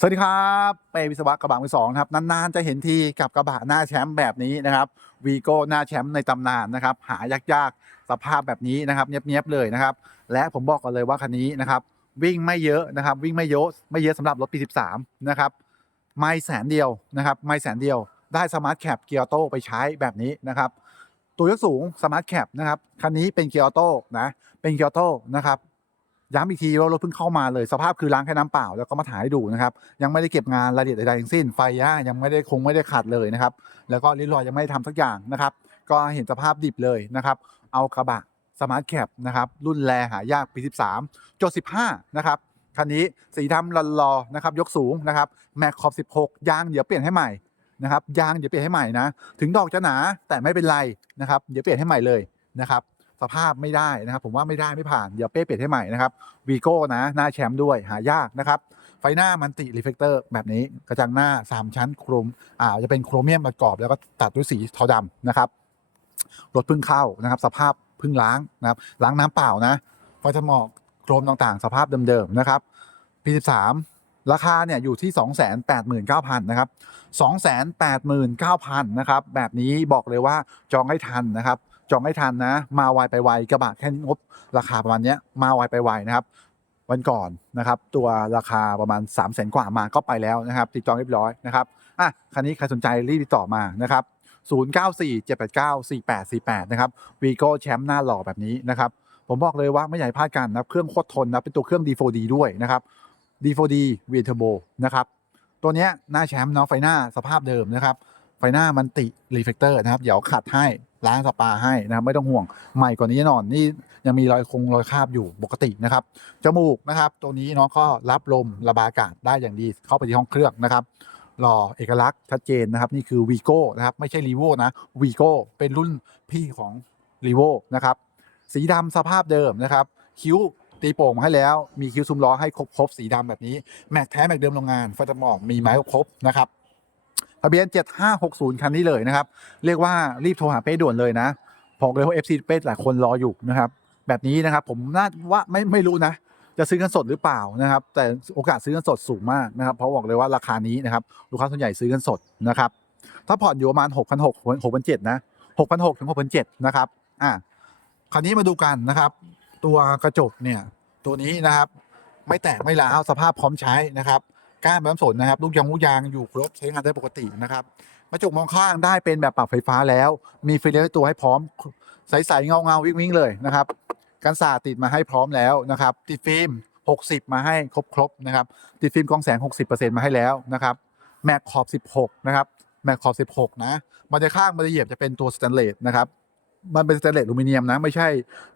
สวัสดีครับเปวิศวะกระบะมือสองนะครับนานๆจะเห็นทีกับกระบะหน้าแชมป์แบบนี้นะครับวีโก้หน้าแชมป์ในตำนานนะครับหายากๆสภาพแบบนี้นะครับเนียบๆเลยนะครับและผมบอกกันเลยว่าคันนี้นะครับวิ่งไม่เยอะนะครับวิ่งไม่เยอะไม่เยอะสำหรับรถปี 13 นะครับไม่แสนเดียวนะครับไม่แสนเดียวได้สมาร์ทแคปเกียร์โต้ไปใช้แบบนี้นะครับตัวยกสูงสมาร์ทแคปนะครับคันนี้เป็นเกียร์โต้นะเป็นเกียร์โต้นะครับ ย้ำอีกทีว่ารถเพิ่งเข้ามาเลยสภาพคือล้างแค่น้ำเปล่าแล้วก็มาถ่ายให้ดูนะครับยังไม่ได้เก็บงานรายละเอียดใดๆทั้งสิ้นไฟย่ายังไม่ได้คงไม่ได้ขัดเลยนะครับแล้วก็ริ้นรอยยังไม่ได้ทำสักอย่างนะครับก็เห็นสภาพดิบเลยนะครับเอากระบะสมาร์ทแคปนะครับรุ่นแรหายากปี 13จด15 นะครับคันนี้สีดำลอๆนะครับยกสูงนะครับแม็กขอบ 16 ยางเดี๋ยวเปลี่ยนให้ใหม่นะครับยางเดี๋ยวเปลี่ยนให้ใหม่นะ ถึงดอกจะหนาแต่ไม่เป็นไรนะครับ เดี๋ยวเปลี่ยนให้ใหม่เลยนะครับ สภาพไม่ได้นะครับ ผมว่าไม่ได้ไม่ผ่านเดี๋ยวเป้เปลี่ยนให้ใหม่นะครับวีโก้นะหน้าแชมป์ด้วยหายากนะครับไฟหน้ามันติรีเฟกเตอร์แบบนี้กระจังหน้า 3 ชั้นโครมอ่าจะเป็นโครเมียมประกอบแล้วก็ตัดด้วยสีเทาดำนะครับรถพิ่งเข้านะครับ สภาพพิ่งล้างนะครับล้างน้ำเปล่านะไฟถมอกโครมต่างๆ สภาพเดิมๆนะครับปี13 ราคาเนี่ยอยู่ที่ 289,000นะครับ289,000นะครับแบบนี้บอกเลยว่าจองให้ทันนะครับ จองให้ทันนะ มาไวไปไวกระบะแค่งบราคาประมาณเนี้ยมาไวไปไวนะครับวันก่อนนะครับ ตัวราคาประมาณ 3 0 0แสนกว่ามาก็ไปแล้วนะครับ ติดจองเรียบร้อยนะครับอะคันนี้ใครสนใจรีบติดต่อมานะครับ 0947894848 นะครับวีโก้แชมป์หน้าหล่อแบบนี้นะครับ ผมบอกเลยว่าไม่อยากให้พลาดกันนะเครื่องโคตรทนนะเป็นตัวเครื่อง D4D ด้วยนะครับ D4D v t u r b o นะครับ ตัวเนี้ยหน้าแชมป์เนาะไฟหน้าสภาพเดิมนะครับ ไฟหน้ามันติรีเฟกเตอร์นะครับ เดี๋ยวขัดให้ล้างสปาให้นะครับไม่ต้องห่วงใหม่กว่านี้แน่นอนนี่ยังมีรอยคงรอยคราบอยู่ปกตินะครับจมูกนะครับตัวนี้เนาะก็รับลมระบายอากาศได้อย่างดีเข้าไปที่ห้องเครื่องนะครับหล่อเอกลักษณ์ชัดเจนนะครับ นี่คือ v ีโก้นะครับไม่ใช่ r ีโวนะ v ีโก้เป็นรุ่นพี่ของ r ีโวนะครับสีดำสภาพเดิมนะครับ คิ้วตีโป่งมาให้แล้วมีคิ้วซุ้มล้อให้ครบครบสีดำแบบนี้แม็กแท้แม็กเดิมโรงงานไฟตะหมอกมีไม้ครบนะครับ ทะเบียน 7560 คันนี้เลยนะครับ เรียกว่ารีบโทรหาเป้ด่วนเลยนะบอกเลยว่า FC เป้หลายคนรออยู่นะครับ แบบนี้นะครับผมน่าว่าไม่ไม่รู้นะ จะซื้อกันสดหรือเปล่านะครับ แต่โอกาสซื้อกันสดสูงมากนะครับ เพราะบอกเลยว่าราคานี้นะครับลูกค้าส่วนใหญ่ซื้อกันสดนะครับ ถ้าผ่อนอยู่ประมาณ 6,600 6,700นะ6,600ถึง6,700นะครับอะคราวนี้มาดูกันนะครับ ตัวกระจกเนี่ยตัวนี้นะครับ ไม่แตกไม่ร้าวสภาพพร้อมใช้นะครับ ก้านแบบสนนะครับ ลูกยางลูกยางอยู่ครบใช้งานได้ปกตินะครับกระจกมองข้างได้เป็นแบบปรับไฟฟ้าแล้ว มีฟิลเลอร์ตัวให้พร้อม ใสๆเงาเงาๆวิ่งๆเลยนะครับกันสาติดมาให้พร้อมแล้วนะครับ ติดฟิล์ม 60 มาให้ครบๆนะครับ ติดฟิล์มกองแสง 60%มาให้แล้วนะครับแม็กขอบ 16 นะครับแม็กขอบ 16 นะมันจะข้างมันจะเหยียบจะเป็นตัวสแตนเลสนะครับมันเป็นสแตนเลสอลูมิเนียมนะไม่ใช่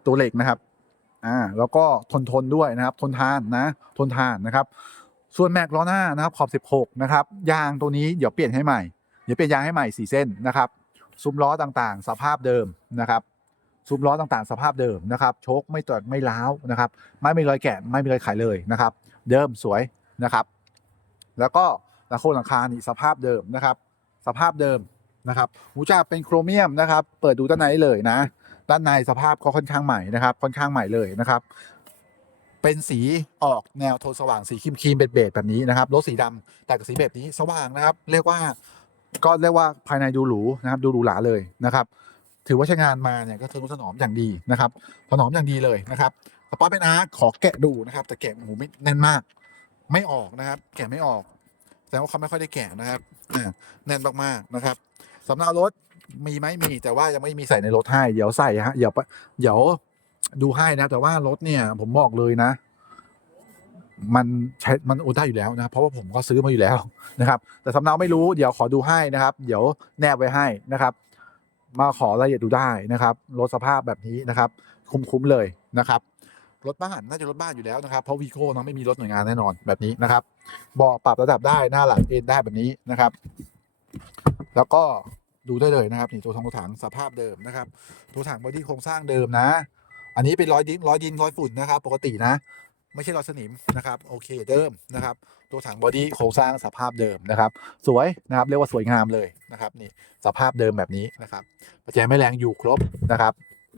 ตัวเหล็กนะครับอ่าแล้วก็ทนทนด้วยนะครับ ทนทานนะ ทนทานนะครับ ส่วนแม็กล้อหน้านะครับขอบ 16 นะครับ ยางตัวนี้เดี๋ยวเปลี่ยนให้ใหม่ เดี๋ยวเปลี่ยนยางให้ใหม่ 4 เส้นนะครับซุ้มล้อต่างๆ สภาพเดิมนะครับซุ้มล้อต่างๆ สภาพเดิมนะครับ โชคไม่แตกไม่ร้าวนะครับ ไม่มีรอยแกะไม่มีรอยไขเลยนะครับ เดิมสวยนะครับ แล้วก็หลังโคนหลังคานี่สภาพเดิมนะครับ สภาพเดิมนะครับหูจับเป็นโครเมียมนะครับ เปิดดูด้านในเลยนะ ด้านในสภาพก็ค่อนข้างใหม่นะครับ ค่อนข้างใหม่เลยนะครับ เป็นสีออกแนวโทนสว่างสีครีมครีมเบดเบดแบบนี้นะครับรถสีดำแต่กับสีแบบนี้สว่างนะครับ เรียกว่าก็เรียกว่าภายในดูหรูนะครับ ดูหรูหราเลยนะครับ ถือว่าใช้งานมาเนี่ยก็ทนุถนอมอย่างดีนะครับถนอมอย่างดีเลยนะครับสปอร์ตเป็นอาร์ขอแกะดูนะครับ แต่แกะโอ้โหไม่แน่นมาก ไม่ออกนะครับ แกะไม่ออกแสดงว่าเขาไม่ค่อยได้แกะนะครับแน่นมากๆนะครับสำเนารถมีไหมมีแต่ว่ายังไม่มีใส่ในรถให้เดี๋ยวใส่ฮะเดี๋ยวเดี๋ยว ดูให้นะ แต่ว่ารถเนี่ยผมบอกเลยนะ มันใช้มันโอนได้อยู่แล้วนะเพราะว่าผมก็ซื้อมาอยู่แล้วนะครับ แต่สำเนาไม่รู้เดี๋ยวขอดูให้นะครับ เดี๋ยวแนบไว้ให้นะครับ มาขอรายละเอียดดูได้นะครับรถสภาพแบบนี้นะครับ คุ้มๆเลยนะครับรถบ้านน่าจะรถบ้านอยู่แล้วนะครับเพราะวีโก้น้องไม่มีรถหน่วยงานแน่นอนแบบนี้นะครับเบาะปรับระดับได้หน้าหลังเอนได้แบบนี้นะครับ แล้วก็ดูได้เลยนะครับนี่ตัวทางตัวถังสภาพเดิมนะครับ ตัวถังบอดี้โครงสร้างเดิมนะ อันนี้เป็นรอยดินรอยดินรอยฝุ่นนะครับ ปกตินะ ไม่ใช่รอยสนิมนะครับโอเคเดิมนะครับ ตัวถังบอดี้โครงสร้างสภาพเดิมนะครับ สวยนะครับเรียกว่าสวยงามเลยนะครับนี่สภาพเดิมแบบนี้นะครับปัจจัยไม่แรงอยู่ครบนะครับ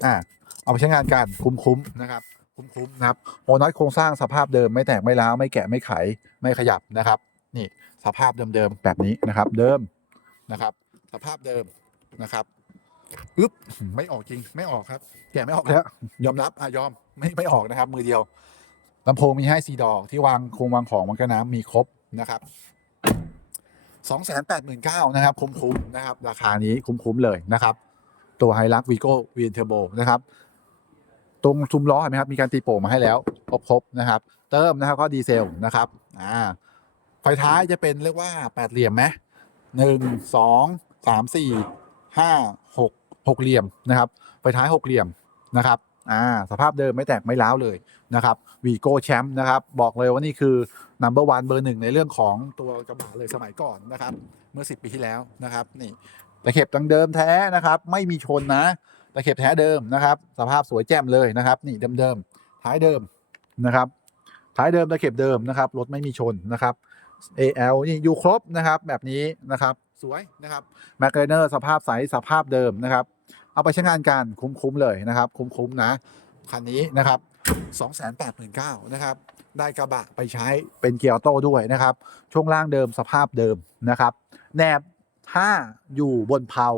อ่าเอาไปใช้งานกันคุ้มๆนะครับคุ้มๆนะครับโมน้อยโครงสร้างสภาพเดิมไม่แตกไม่ร้าวไม่แกะไม่ไขไม่ขยับนะครับ นี่สภาพเดิมๆแบบนี้นะครับ เดิมนะครับ สภาพเดิมนะครับ อึ๊บไม่ออกจริง ไม่ออกครับ แกะไม่ออกแล้วยอมรับอะยอมไม่ไม่ออกนะครับ มือเดียวลำโพงมีให้สีดอกที่วางโครงวางของวางกระน้ำมีครบนะครับสองแสนแปดหมื่นเก้านะครับ คุ้มๆนะครับ ราคานี้คุ้มๆเลยนะครับ ตัวไฮรักวีโก้วีนเทอร์โบนะครับ ตรงซุ้มล้อเห็นไหมครับ มีการตีโป่งมาให้แล้วครบๆนะครับ เติมนะครับก็ดีเซลนะครับอ่าไฟท้ายจะเป็นเรียกว่าแปดเหลี่ยมไหมหนึ่งสองสามสี่ห้าหก หกเหลี่ยมนะครับไฟท้ายหกเหลี่ยมนะครับอ่าสภาพเดิมไม่แตกไม่ร้าวเลยนะครับวีโก้แชมป์นะครับบอกเลยว่านี่คือ number one เบอร์หนึ่งในเรื่องของตัวกระบะเลยสมัยก่อนนะครับเมื่อ 10 ปีที่แล้วนะครับนี่ตะเข็บดังเดิมแท้นะครับไม่มีชนนะตะเข็บแท้เดิมนะครับ สภาพสวยแจ่มเลยนะครับ นี่เดิมๆท้ายเดิมนะครับท้ายเดิมตะเข็บเดิมนะครับรถไม่มีชนนะครับ AL นี่อยู่ครบนะครับแบบนี้นะครับ สวยนะครับแมคเ e เนอร์สภาพใสสภาพเดิมนะครับ เอาไปใช้งานกันคุ้มๆเลยนะครับ คุ้มๆนะคันนี้นะครับ289,000นะครับ ได้กระบะไปใช้เป็นเกียร์ออโต้ด้วยนะครับ ช่วงล่างเดิมสภาพเดิมนะครับแหนบถ้าอยู่บนเพลา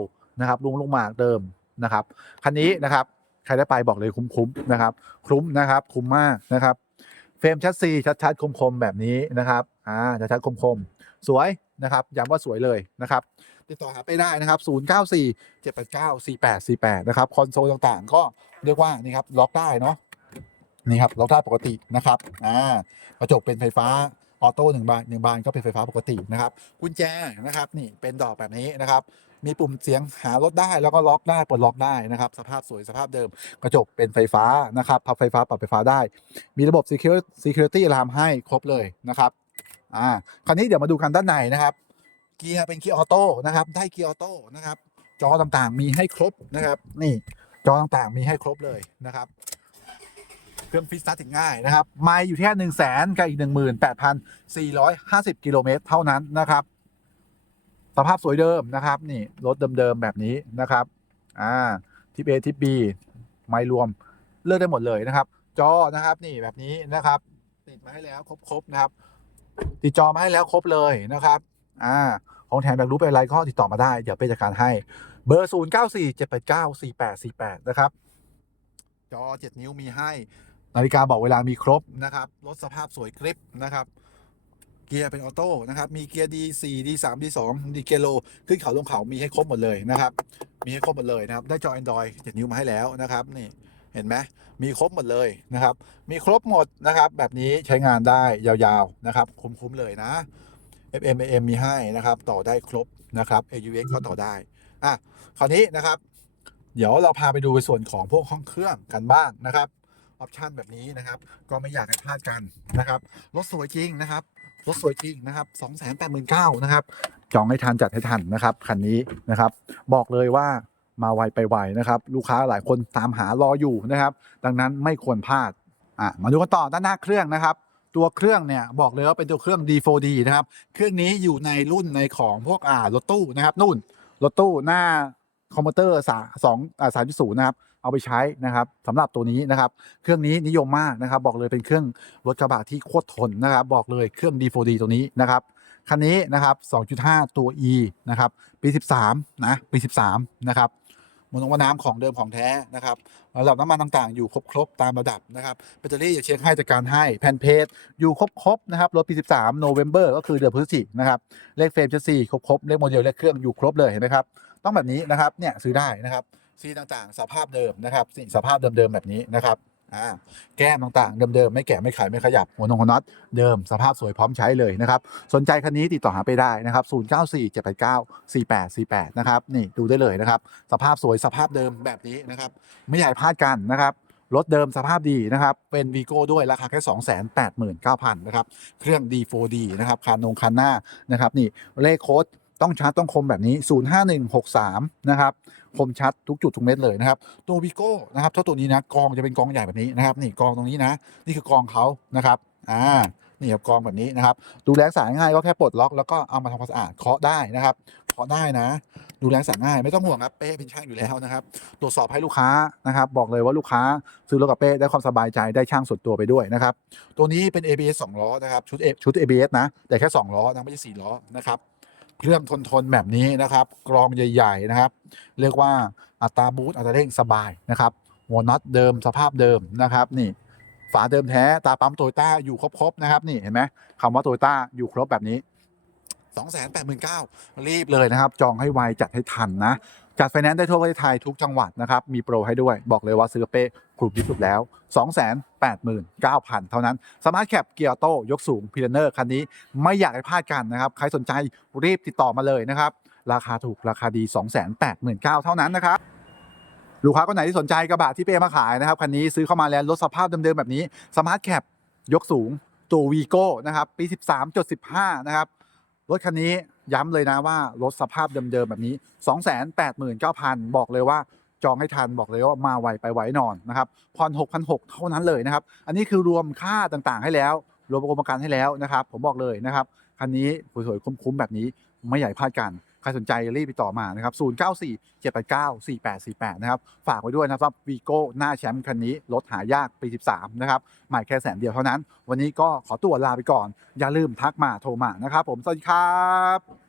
นะครับลุงลงมาเดิมนะครับ คันนี้นะครับ ใครได้ไปบอกเลยคุ้มๆนะครับ คุ้มนะครับ คุ้มมากนะครับ เฟรมชัดซีชัดๆคมๆแบบนี้นะครับ อ่าชัดๆคมๆสวย นะครับย้ำว่าสวยเลยนะครับติดต่อหาไปได้นะครับ 094 789 4848 นะครับ คอนโซลต่างๆ ก็เรียกว่านี่ครับล็อกได้เนาะนี่ครับล็อกได้ปกตินะครับอ่ากระจกเป็นไฟฟ้าออโต้หนึ่งบานหนึ่งบานก็เป็นไฟฟ้าปกตินะครับกุญแจนะครับนี่เป็นดอกแบบนี้นะครับมีปุ่มเสียงหารถได้แล้วก็ล็อกได้ปลดล็อกได้นะครับ สภาพสวยสภาพเดิมกระจกเป็นไฟฟ้านะครับพับไฟฟ้าปรับไฟฟ้าได้ มีระบบ Security Security Alarm ให้ครบเลยนะครับ อ่าคราวนี้เดี๋ยวมาดูกันด้านในนะครับเกียร์เป็นเกียร์ออโต้นะครับ ได้เกียร์ออโต้นะครับ จอต่างๆมีให้ครบนะครับ นี่จอต่างๆมีให้ครบเลยนะครับ เครื่องฟิตสตาร์ทง่ายนะครับ ไม่อยู่ที่หนึ่งแสนกับอีกหนึ่งหมื่นแปดพันสี่ร้อยห้าสิบกิโลเมตรเท่านั้นนะครับ สภาพสวยเดิมนะครับ นี่รถเดิมๆแบบนี้นะครับอ่าทิป A ทิป B ไม่รวมเลือกได้หมดเลยนะครับ จอนะครับนี่แบบนี้นะครับ ติดมาให้แล้วครบๆนะครับ ติดจอมาให้แล้วครบเลยนะครับอ่าของแถมอยากรู้เป็นอะไรก็ติดต่อมาได้ เดี๋ยวไปจัดการให้เบอร์ 0 9 4 7 8 9 4 8 4 8 นะครับ จอ 7 นิ้วมีให้ นาฬิกาบอกเวลามีครบนะครับรถสภาพสวยกริปนะครับ เกียร์เป็นออโต้นะครับ มีเกียร์ D4 D3 D2 D เกียร์โลขึ้นเขาลงเขามีให้ครบหมดเลยนะครับ มีให้ครบหมดเลยนะครับ ได้จอ Android 7 นิ้วมาให้แล้วนะครับนี่ เห็นไหมมีครบหมดเลยนะครับ มีครบหมดนะครับ แบบนี้ใช้งานได้ยาวๆนะครับ คุ้มๆเลยนะ FM AM มีให้นะครับ ต่อได้ครบนะครับ AUX ก็ต่อได้อะคราวนี้นะครับ เดี๋ยวเราพาไปดูในส่วนของพวกห้องเครื่องกันบ้างนะครับออปชันแบบนี้นะครับ ก็ไม่อยากให้พลาดกันนะครับรถสวยจริงนะครับรถสวยจริงนะครับ2 8 9 0 0 0นะครับ จองให้ทันจัดให้ทันนะครับ คันนี้นะครับ บอกเลยว่า มาไวไปไวนะครับ ลูกค้าหลายคนตามหารออยู่นะครับ ดังนั้นไม่ควรพลาดอะมาดูกันต่อด้านหน้าเครื่องนะครับ ตัวเครื่องเนี่ยบอกเลยว่าเป็นตัวเครื่อง D4D นะครับ เครื่องนี้อยู่ในรุ่นในของพวกอ่ารถตู้นะครับ นู่นรถตู้หน้าคอมพิวเตอร์สาสองอ่าสามศูนย์นะครับเอาไปใช้นะครับสำหรับตัวนี้นะครับ เครื่องนี้นิยมมากนะครับ บอกเลยเป็นเครื่องรถกระบะที่โคตรทนนะครับ บอกเลยเครื่อง D4D ตัวนี้นะครับคันนี้นะครับ 2.5 ตัว E นะครับ ปี 13 นะ ปี 13 นะครับ มวลน้ำของเดิมของแท้นะครับระดับน้ำมันต่างๆ อยู่ครบๆตามระดับนะครับแบตเตอรี่จะเช็คให้จากการให้แผ่นเพจอยู่ครบๆนะครับรถปี13โนเวมเบอร์ก็คือเดือนพฤศจิกนะครับเลขเฟรมจะสี่ครบๆเลขโมเดลเลขเครื่องอยู่ครบเลยเห็นไหมครับต้องแบบนี้นะครับเนี่ยซื้อได้นะครับซีต่างๆสภาพเดิมนะครับสี่สภาพเดิมๆแบบนี้นะครับ อ่าแก้มต่างๆเดิมๆไม่แกะไม่ขายไม่ขยับหัวนงหัวน็อตเดิมสภาพสวยพร้อมใช้เลยนะครับ สนใจคันนี้ติดต่อหาไปได้นะครับ 0947894848 นะครับ นี่ดูได้เลยนะครับ สภาพสวยสภาพเดิมแบบนี้นะครับ ไม่ให้พลาดกันนะครับรถเดิมสภาพดีนะครับ เป็นวีโก้ด้วยราคาแค่ 289,000 นะครับ เครื่อง D4D นะครับคันนงคันหน้านะครับ นี่เลขโค้ด ต้องชัดต้องคมแบบนี้ 05163 นะครับคมชัดทุกจุดทุกเม็ดเลยนะครับ ตัววีโก้นะครับเจ้าตัวนี้นะกองจะเป็นกองใหญ่แบบนี้นะครับนี่กองตรงนี้นะ นี่คือกองเขานะครับอ่านี่ครับกองแบบนี้นะครับ ดูแลรักษาง่ายก็แค่ปลดล็อกแล้วก็เอามาทำความสะอาดเคาะได้นะครับพอได้นะ ดูแลสั่งง่ายไม่ต้องห่วงครับเป้เป็นช่างอยู่แล้วนะครับ ตรวจสอบให้ลูกค้านะครับ บอกเลยว่าลูกค้าซื้อรถกับเป้ได้ความสบายใจได้ช่างส่วนตัวไปด้วยนะครับ ตัวนี้เป็น ABS 2ล้อนะครับชุด A ชุด ABS นะแต่แค่ 2 ล้อนะไม่ใช่4ล้อนะครับ เครื่องทนทนๆแบบนี้นะครับ กรองใหญ่ ๆ นะครับ เรียกว่าอัตราบูตอัตราเร่งสบายนะครับหัวน็อตเดิมสภาพเดิมนะครับ นี่ ฝาเดิมแท้ตาปั๊มโตโยต้าอยู่ครบๆนะครับ นี่เห็นไหมคำว่าโตโยต้าอยู่ครบแบบนี้ 2 8 9 0 0 0รีบเลยนะครับ จองให้ไวจัดให้ทันนะ จัดไฟแนนซ์ได้ทั่วประเทศไทยทุกจังหวัดนะครับมีโปรให้ด้วยบอกเลยว่าซื้อเป้กลุ่มที่สุดแล้ว 289,000 เท่านั้น สมาร์ทแคปเกียร์โต้ยกสูงพีเนอร์คันนี้ไม่อยากให้พลาดกันนะครับ ใครสนใจรีบติดต่อมาเลยนะครับ ราคาถูกราคาดี 289,000 เท่านั้นนะครับ ลูกค้าคนไหนที่สนใจกระบะที่เป้มาขายนะครับคันนี้ซื้อเข้ามาแล้วรถสภาพเดิมๆแบบนี้สมาร์ทแคปยกสูงตัววีโก้นะครับปี 13.15 นะครับรถคันนี้ ย้ำเลยนะว่ารถสภาพเดิมๆแบบนี้ 289,000 บอกเลยว่าจองให้ทันบอกเลยว่ามาไวไปไวนอนนะครับผ่อน6,600 เท่านั้นเลยนะครับ อันนี้คือรวมค่าต่างๆให้แล้ว รวมประกันประกันให้แล้วนะครับ ผมบอกเลยนะครับ คันนี้สวยๆคุ้มๆแบบนี้ไม่ใหญ่พลาดกัน ใครสนใจรีบไปต่อมานะครับ094 789 4848นะครับฝากไว้ด้วยนะครับวีโก้หน้าแชมป์คันนี้รถหายากปี 13นะครับใหม่แค่แสนเดียวเท่านั้น วันนี้ก็ขอตัวลาไปก่อน อย่าลืมทักมาโทรมานะครับผมสวัสดีครับ